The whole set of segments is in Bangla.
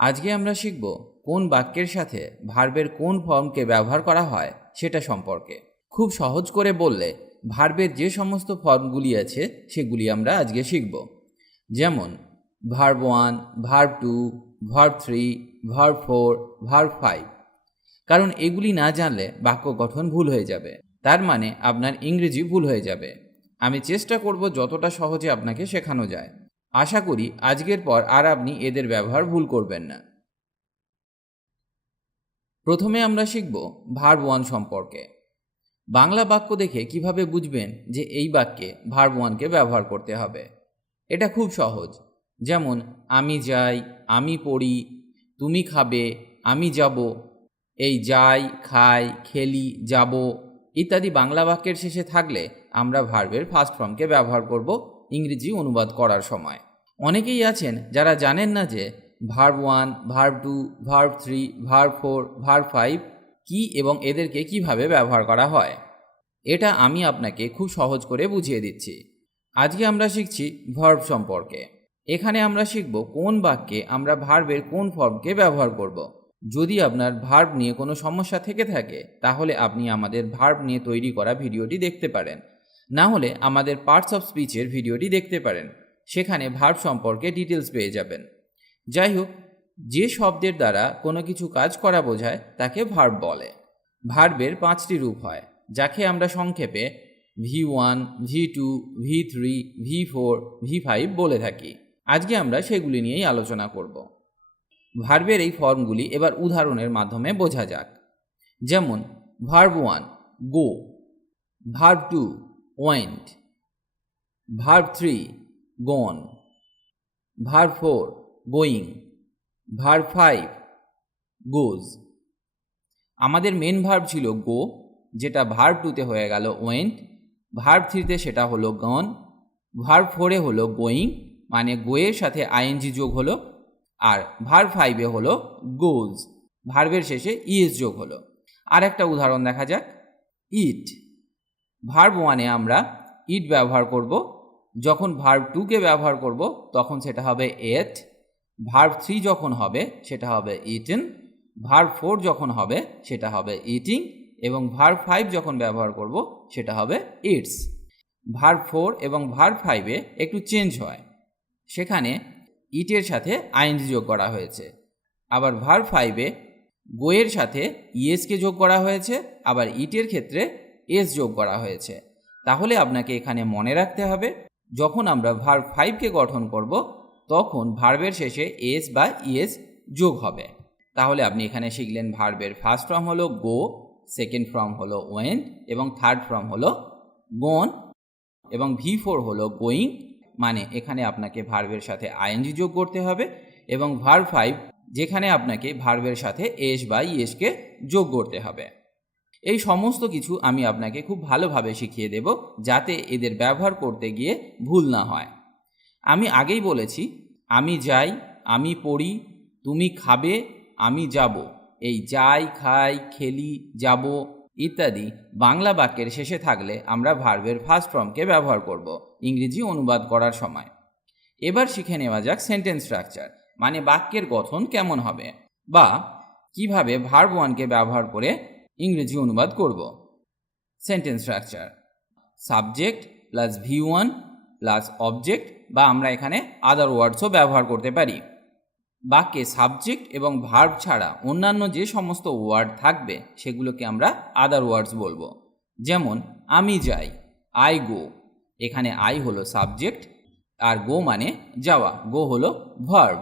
আজকে আমরা শিখব কোন বাক্যের সাথে ভার্বের কোন ফর্মকে ব্যবহার করা হয় সেটা সম্পর্কে। খুব সহজ করে বললে ভার্বের যে সমস্ত ফর্মগুলি আছে সেগুলি আমরা আজকে শিখব। যেমন verb 1, verb 2, verb 3, verb 4, verb 5। কারণ এগুলি না জানলে বাক্য গঠন ভুল হয়ে যাবে, তার মানে আপনার ইংরেজি ভুল হয়ে যাবে। আমি চেষ্টা করব যতটা সহজে আপনাকে শেখানো যায়। আশা করি আজকের পর আর আপনি এদের ব্যবহার ভুল করবেন না। প্রথমে আমরা শিখব ভার্ব 1 সম্পর্কে। বাংলা বাক্য দেখে কিভাবে বুঝবেন যে এই বাক্যে ভার্ব 1কে ব্যবহার করতে হবে? এটা খুব সহজ। যেমন আমি যাই, আমি পড়ি, তুমি খাবে, আমি যাব। এই যাই, খাই, খেলি, যাব ইত্যাদি বাংলা বাক্যের শেষে থাকলে আমরা ভার্বের ফার্স্ট ফর্মকে ব্যবহার করব ইংরেজি অনুবাদ করার সময়। অনেকেই আছেন যারা জানেন না যে verb 1, verb 2, verb 3, verb 4, verb 5 কি এবং এদেরকে কিভাবে ব্যবহার করা হয়। এটা আমি আপনাকে খুব সহজ করে বুঝিয়ে দিচ্ছি। আজকে আমরা শিখছি ভার্ব সম্পর্কে। এখানে আমরা শিখব কোন বাক্যে আমরা ভার্বের কোন ফর্মকে ব্যবহার করব। যদি আপনার ভার্ব নিয়ে কোনো সমস্যা থেকে থাকে তাহলে আপনি আমাদের ভার্ব নিয়ে তৈরি করা ভিডিওটি দেখতে পারেন, না হলে আমাদের পার্টস অফ স্পিচের ভিডিওটি দেখতে পারেন। সেখানে ভার্ব সম্পর্কে ডিটেলস পেয়ে যাবেন। যাই হোক, যে শব্দের দ্বারা কোনো কিছু কাজ করা বোঝায় তাকে ভার্ব বলে। ভার্বের 5টি রূপ হয়, যাকে আমরা সংক্ষেপে V1, V2, V3, V4, V5 বলে থাকি। আজকে আমরা সেগুলি নিয়েই আলোচনা করব। ভার্বের এই ফর্মগুলি এবার উদাহরণের মাধ্যমে বোঝা যাক। যেমন ভার্ব 1 গো, ভার্ব 2 ওয়েন্ট, ভার্ব 3 গন, ভার্ব 4 গোয়িং, ভার্ব 5 গোজ। আমাদের মেন ভার্ব ছিল গো, যেটা ভার্ব 2তে হয়ে গেল ওয়েন্ট, ভার্ব 3তে সেটা হলো গন, ভার্ব 4এ হলো গোয়িং মানে গোয়ের সাথে আইএনজি যোগ হলো, আর ভার্ব 5এ হলো গোজ, ভার্বের শেষে ইএস যোগ হলো। আর একটা উদাহরণ দেখা যাক। ইট, ভার্ব 1এ আমরা ইট ব্যবহার করব, যখন ভার্ব 2কে ব্যবহার করব তখন সেটা হবে এট, ভার্ব 3 যখন হবে সেটা হবে ইটেন, ভার্ব 4 যখন হবে সেটা হবে ইটিং, এবং ভার্ব 5 যখন ব্যবহার করব সেটা হবে ইটস। ভার্ব 4 এবং ভার্ব 5-এ একটু চেঞ্জ হয়, সেখানে ইটের সাথে আইএনজি যোগ করা হয়েছে। আবার ভার্ব 5-এ গোয়ের সাথে ইএসকে যোগ করা হয়েছে, আবার ইটের ক্ষেত্রে এস যোগ করা হয়েছে। তাহলে আপনাকে এখানে মনে রাখতে হবে, যখন আমরা ভার্ব 5কে গঠন করব তখন ভার্বের শেষে এস বা ইএস যোগ হবে। তাহলে আপনি এখানে শিখলেন ভার্বের ফার্স্ট ফর্ম হলো গো, সেকেন্ড ফর্ম হলো ওয়েন্ট, এবং থার্ড ফর্ম হলো গন, এবং V4 হলো গোয়িং মানে এখানে আপনাকে ভার্বের সাথে আইএনজি যোগ করতে হবে, এবং ভার্ব 5 যেখানে আপনাকে ভার্বের সাথে এস বা ইএসকে যোগ করতে হবে। এই সমস্ত কিছু আমি আপনাকে খুব ভালোভাবে শিখিয়ে দেব, যাতে এদের ব্যবহার করতে গিয়ে ভুল না হয়। আমি আগেই বলেছি আমি যাই, আমি পড়ি, তুমি খাবে, আমি যাব। এই যাই, খাই, খেলি, যাব ইত্যাদি বাংলা বাক্যের শেষে থাকলে আমরা ভার্বের ফার্স্ট ফর্মকে ব্যবহার করব ইংরেজি অনুবাদ করার সময়। এবার শিখে নেওয়া যাক সেন্টেন্স স্ট্রাকচার, মানে বাক্যের গঠন কেমন হবে, বা কিভাবে ভার্ব 1কে ব্যবহার করে ইংরেজি অনুবাদ করব। Sentence structure: subject plus V1 plus object, বা আমরা এখানে আদার ওয়ার্ডসও ব্যবহার করতে পারি। বাক্যে সাবজেক্ট এবং ভার্ব ছাড়া অন্যান্য যে সমস্ত ওয়ার্ড থাকবে সেগুলোকে আমরা আদার ওয়ার্ডস বলবো। যেমন আমি যাই, আই গো, এখানে আই হলো সাবজেক্ট, আর গো মানে যাওয়া, গো হলো ভার্ব।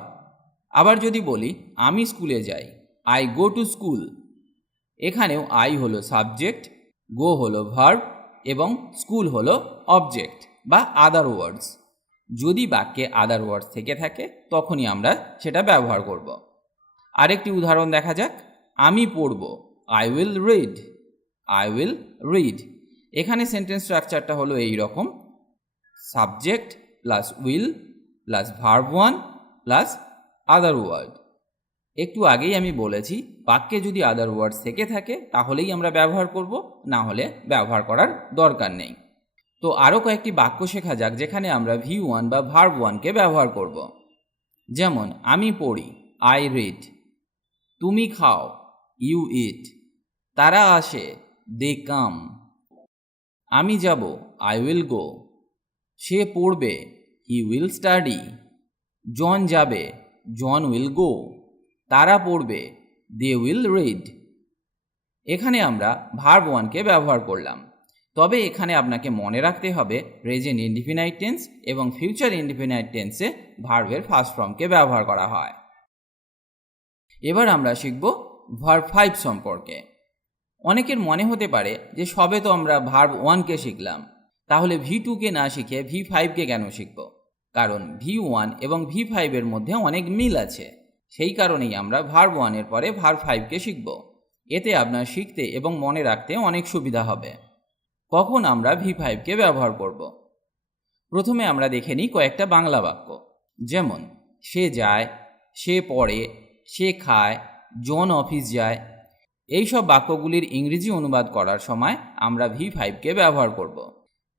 আবার যদি বলি আমি স্কুলে যাই, আই গো টু স্কুল, এখানেও আই হলো সাবজেক্ট, গো হলো ভার্ব, এবং স্কুল হলো অবজেক্ট বা আদার ওয়ার্ডস। যদি বাক্যে আদার ওয়ার্ডস থেকে থাকে তখনই আমরা সেটা ব্যবহার করব। আরেকটি উদাহরণ দেখা যাক। আমি পড়ব, I will read, I will read. এখানে সেন্টেন্স স্ট্রাকচারটা হলো এই রকম: subject plus will plus verb 1 plus other word. একটু আগেই আমি বলেছি বাক্যে যদি আদার ওয়ার্ডস থেকে থাকে তাহলেই আমরা ব্যবহার করব, না হলে ব্যবহার করার দরকার নেই। তো আরও কয়েকটি বাক্য শেখা যাক যেখানে আমরা V1 বা ভার্ব 1কে ব্যবহার করব। যেমন আমি পড়ি, আই রিড। তুমি খাও, ইউ ইট। তারা আসে, দে কাম। আমি যাব, আই উইল গো। সে পড়বে, হি উইল স্টাডি। জন যাবে, জন উইল গো। তারা পড়বে, দে উইল রিড। এখানে আমরা ভার্ব ওয়ানকে ব্যবহার করলাম। তবে এখানে আপনাকে মনে রাখতে হবে প্রেজেন্ট ইনডিফিনাইট টেন্স এবং ফিউচার ইনডিফিনাইট টেন্সে ভার্বের ফার্স্ট ফর্মকে ব্যবহার করা হয়। এবার আমরা শিখব ভার্ব 5 সম্পর্কে। অনেকের মনে হতে পারে যে সবে তো আমরা ভার্ব 1কে শিখলাম, তাহলে V2কে না শিখে V5কে কেন শিখব? কারণ V1 এবং V5 এর মধ্যে অনেক মিল আছে। সেই কারণেই আমরা ভার্ব 1 এর পরে ভার্ব 5কে শিখব। এতে আপনার শিখতে এবং মনে রাখতে অনেক সুবিধা হবে। কখন আমরা V5কে ব্যবহার করব? প্রথমে আমরা দেখে নিই কয়েকটা বাংলা বাক্য, যেমন সে যায়, সে পড়ে, সে খায়, জন অফিস যায়। এই সব বাক্যগুলির ইংরেজি অনুবাদ করার সময় আমরা V5কে ব্যবহার করব।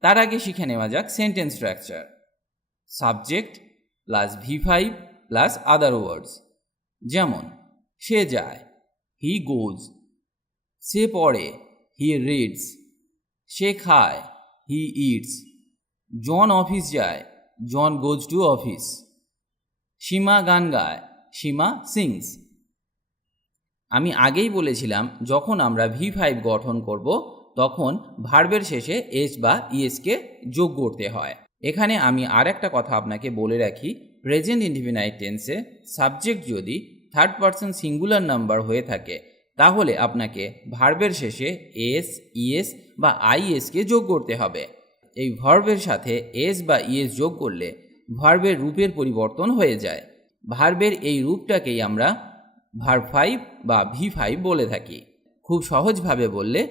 তার আগে শিখে নেওয়া যাক sentence structure. Subject plus V5 plus other words, যেমন সে যায়, হি গোজ। সে পড়ে, হি রিডস। সে খায়, হি ইটস। জন অফিস যায়, জন গোজ টু অফিস। সীমা গান গায়, সীমা সিংস। আমি আগেই বলেছিলাম যখন আমরা V5 গঠন করব তখন ভার্বের শেষে এস বা ইএসকে যোগ করতে হয়। এখানে আমি আর একটা কথা আপনাকে বলে রাখি, প্রেজেন্ট ইনডিফিনাইট টেন্সে সাবজেক্ট যদি থার্ড পারসন সিঙ্গুলার নাম্বার হয়ে থাকে তাহলে আপনাকে ভার্বের শেষে এস, ইএস বা আইএসকে যোগ করতে হবে। এই ভার্বের সাথে এস বা ইএস যোগ করলে ভার্বের রূপের পরিবর্তন হয়ে যায়। ভার্বের এই রূপটাকেই আমরা ভার্ব 5 বা V5 বলে থাকি। খুব সহজভাবে বললে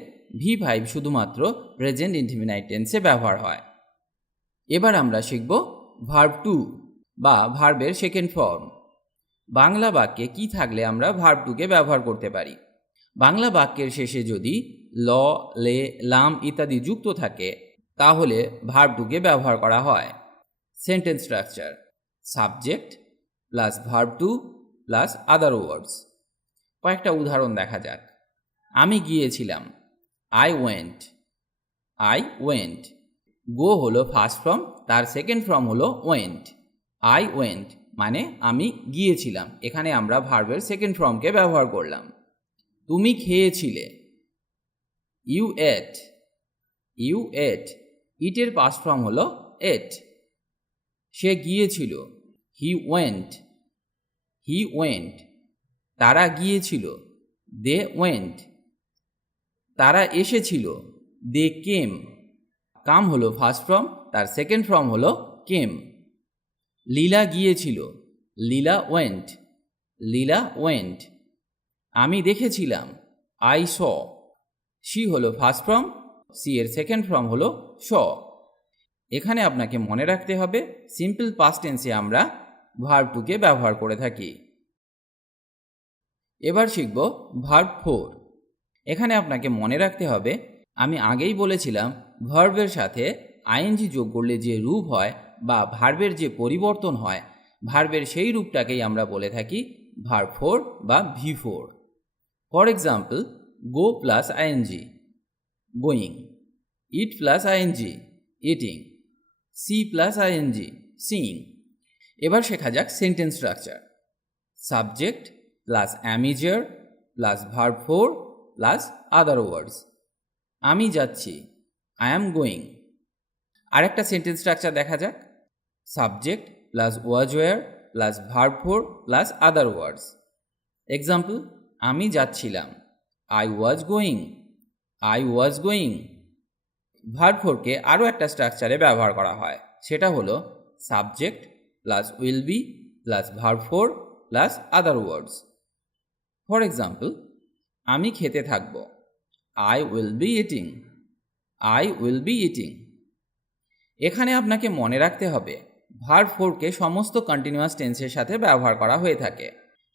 V5 শুধুমাত্র প্রেজেন্ট ইনডিফিনাইট টেন্সে ব্যবহার হয়। এবার আমরা শিখব ভার্ব 2 বা ভার্বের সেকেন্ড ফর্ম। বাংলা বাক্যে কি থাকলে আমরা ভার্ব 2কে ব্যবহার করতে পারি? বাংলা বাক্যের শেষে যদি ল, লে, লাম ইত্যাদি যুক্ত থাকে তাহলে ভার্ব 2কে ব্যবহার করা হয়। Sentence structure: subject plus verb 2 plus other words. কয়েকটা উদাহরণ দেখা যাক। আমি গিয়েছিলাম, I went. I went. Go হলো ফার্স্ট ফর্ম, তার সেকেন্ড ফর্ম হলো ওয়েন্ট। আই ওয়েন্ট মানে আমি গিয়েছিলাম, এখানে আমরা ভার্বের সেকেন্ড ফর্মকে ব্যবহার করলাম। তুমি খেয়েছিলে, ইউ এট। ইউ এট। ইটের পাস্ট ফর্ম হলো এট। সে গিয়েছিল, হি ওয়েন্ট। He went. তারা গিয়েছিল, দে ওয়েন্ট। তারা এসেছিল, দে কেম। কাম হলো ফার্স্ট ফর্ম, তার সেকেন্ড ফর্ম হলো কেম। লীলা গিয়েছিল, লীলা ওয়েন্ট। লীলা ওয়েন্ট। আমি দেখেছিলাম, আই স। সি হলো ফার্স্ট ফর্ম, সি এর সেকেন্ড ফর্ম হলো স। এখানে আপনাকে মনে রাখতে হবে সিম্পল পাস্ট টেন্সে আমরা ভার্ব 2কে ব্যবহার করে থাকি। এবার শিখব ভার্ব 4। এখানে আপনাকে মনে রাখতে হবে, আমি আগেই বলেছিলাম ভার্বের সাথে আইএনজি যোগ করলে যে রূপ হয় বা ভার্বের যে পরিবর্তন হয়, ভার্বের সেই রূপটাকেই আমরা বলে থাকি ভার্ব 4 বা V4। For example, go plus ING, going. Eat plus ING, eating. See plus ING, seeing. এবার শেখা যাক sentence structure. Subject plus am is are plus verb 4 plus other words. আমি যাচ্ছি, আই অ্যাম গোয়িং। আরেকটা সেন্টেন্স স্ট্রাকচার দেখা যাক। Subject plus was were plus verb 4 plus other words. Example, আমি যাচ্ছিলাম, I was going. I was going. Verb 4কে আরও একটা স্ট্রাকচারে ব্যবহার করা হয়, সেটা হলো subject plus will be plus verb 4 plus other words. For example, আমি খেতে থাকব, I will be eating. I will be eating. এখানে আপনাকে মনে রাখতে হবে ভার্ব 4কে সমস্ত কন্টিনিউয়াস টেন্সের সাথে ব্যবহার করা হয়ে থাকে।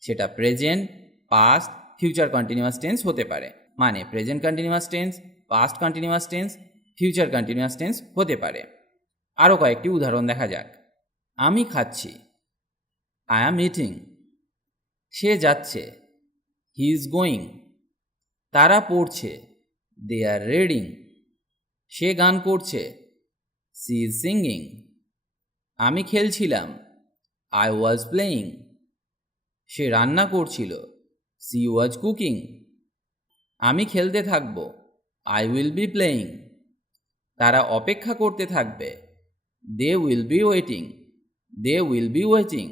সেটা present, past, future continuous tense হতে পারে। মানে present continuous tense, past continuous tense, future continuous tense হতে পারে। আরও কয়েকটি উদাহরণ দেখা যাক। আমি খাচ্ছি, আই অ্যাম ইটিং। সে যাচ্ছে, হি ইজ গোয়িং। তারা পড়ছে, দে আর রিডিং। সে গান করছে, সি ইজ সিঙ্গিং। আমি খেলছিলাম, আই ওয়াজ প্লেয়িং। সে রান্না করছিল, সি ওয়াজ কুকিং। আমি খেলতে থাকব, আই উইল বি প্লেয়িং। তারা অপেক্ষা করতে থাকবে, they will be waiting. They will be waiting.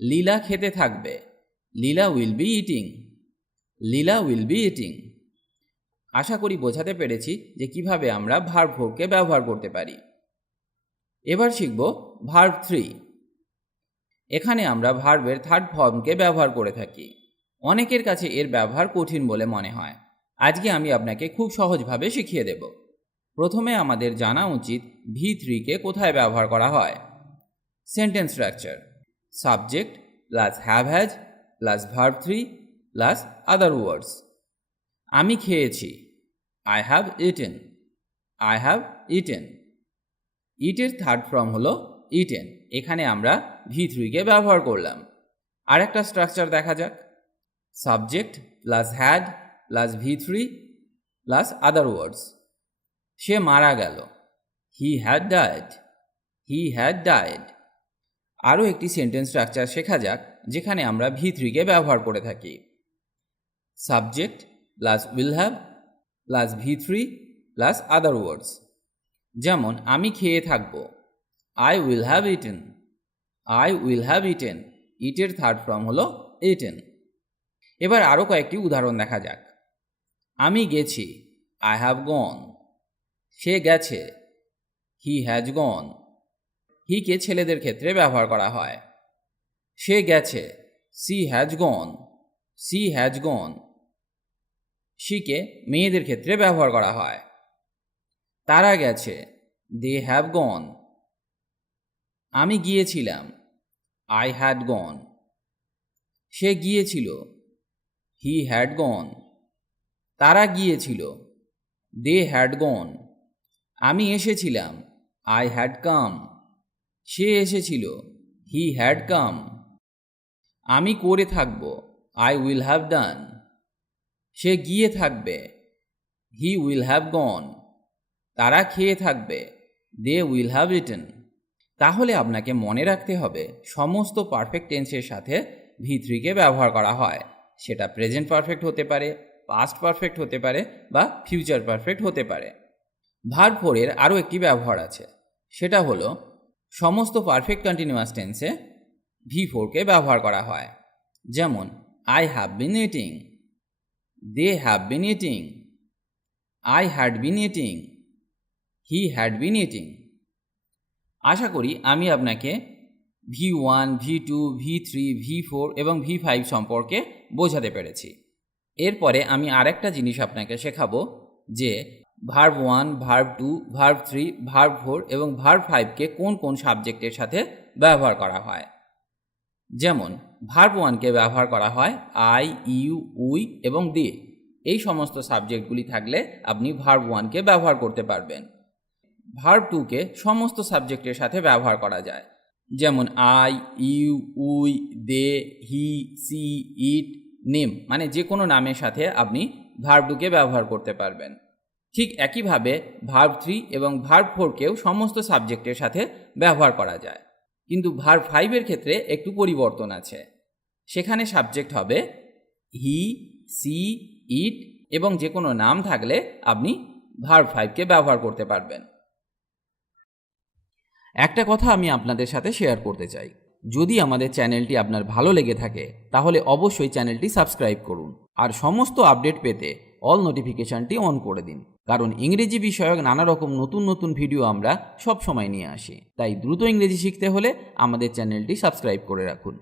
Leela খেতে থাকবে, Leela will be eating. Leela will be eating. আশা করি বোঝাতে পেরেছি যে কিভাবে আমরা ভার্ব ফোরকে ব্যবহার করতে পারি। এবার শিখব ভার্ব 3। এখানে আমরা ভার্বের থার্ড ফর্মকে ব্যবহার করে থাকি। অনেকের কাছে এর ব্যবহার কঠিন বলে মনে হয়। আজকে আমি আপনাকে খুব সহজভাবে শিখিয়ে দেব। প্রথমে আমাদের জানা উচিত V3কে কোথায় ব্যবহার করা হয়। Sentence structure: subject plus have has plus verb 3 plus other words. আমি খেয়েছি, I have eaten. I have eaten. ইটের থার্ড ফর্ম হলো ইটেন। এখানে আমরা V3কে ব্যবহার করলাম। আর একটা স্ট্রাকচার দেখা যাক। Subject plus had plus V3 plus other words. সে মারা গেল, he had died. He had died. আরও একটি সেন্টেন্স স্ট্রাকচার শেখা যাক যেখানে আমরা V3কে ব্যবহার করে থাকি। Subject plus will have plus V3 plus other words. যেমন আমি খেয়ে থাকব, I will have eaten. I will have eaten. ইটের থার্ড ফর্ম হলো ইটেন। এবার আরও কয়েকটি উদাহরণ দেখা যাক। আমি গেছি, আই হ্যাভ গন। সে গেছে, হি হ্যাজ গন। হিকে ছেলেদের ক্ষেত্রে ব্যবহার করা হয়। সে গেছে, she has gone. She has gone. শিকে মেয়েদের ক্ষেত্রে ব্যবহার করা হয়। তারা গেছে, দে হ্যাভ গন। আমি গিয়েছিলাম, আই হ্যাড গন। সে গিয়েছিল, হি হ্যাড গন। তারা গিয়েছিল, দে হ্যাড গন। আমি এসেছিলাম, আই হ্যাড কাম। সে এসেছিল, হি হ্যাড কাম। আমি করে থাকব, আই উইল হ্যাভ ডান। সে গিয়ে থাকবে, হি উইল হ্যাভ গন। তারা খেয়ে থাকবে, দে উইল হ্যাভ ইটেন। তাহলে আপনাকে মনে রাখতে হবে সমস্ত পারফেক্ট টেন্সের সাথে V3কে ব্যবহার করা হয়। সেটা প্রেজেন্ট পারফেক্ট হতে পারে, পাস্ট পারফেক্ট হতে পারে বা ফিউচার পারফেক্ট হতে পারে। ভার্ব 4-এর আরও একটি ব্যবহার আছে। সেটা হলো সমস্ত পারফেক্ট কন্টিনিউয়াস টেন্সে V4কে ব্যবহার করা হয়। যেমন I have been eating, they have been eating, I had been eating, he had been eating. আশা করি আমি আপনাকে V1, V2, V3, V4 এবং V5 সম্পর্কে বোঝাতে পেরেছি। এরপরে আমি আরেকটা জিনিস আপনাকে শেখাবো যে ভার্ব 1, ভার্ব 2, ভার্ব 3, ভার্ব 4 এবং ভার্ব 5কে কোন কোন সাবজেক্টের সাথে ব্যবহার করা হয়। যেমন ভার্ব 1কে ব্যবহার করা হয় আই, ইউ, উই এবং দে। এই সমস্ত সাবজেক্টগুলি থাকলে আপনি ভার্ব 1কে ব্যবহার করতে পারবেন। ভার্ব 2কে সমস্ত সাবজেক্টের সাথে ব্যবহার করা যায়। যেমন I, you, we, they, he, she, it, name মানে যে কোনো নামের সাথে আপনি ভার্ব 2কে ব্যবহার করতে পারবেন। ঠিক একইভাবে ভার্ব 3 এবং ভার্ব 4কেও সমস্ত সাবজেক্টের সাথে ব্যবহার করা যায়। কিন্তু ভার্ব 5-এর ক্ষেত্রে একটু পরিবর্তন আছে। সেখানে সাবজেক্ট হবে হি, সি, ইট এবং যে কোনো নাম থাকলে আপনি ভার্ব 5কে ব্যবহার করতে পারবেন। একটা কথা আমি আপনাদের সাথে শেয়ার করতে চাই। যদি আমাদের চ্যানেলটি আপনার ভালো লেগে থাকে তাহলে অবশ্যই চ্যানেলটি সাবস্ক্রাইব করুন আর সমস্ত আপডেট পেতে অল নোটিফিকেশনটি অন করে দিন, কারণ ইংরেজি বিষয়ক নানা রকম নতুন নতুন ভিডিও আমরা সব সময় নিয়ে আসি। তাই দ্রুত ইংরেজি শিখতে হলে আমাদের চ্যানেলটি সাবস্ক্রাইব করে রাখুন।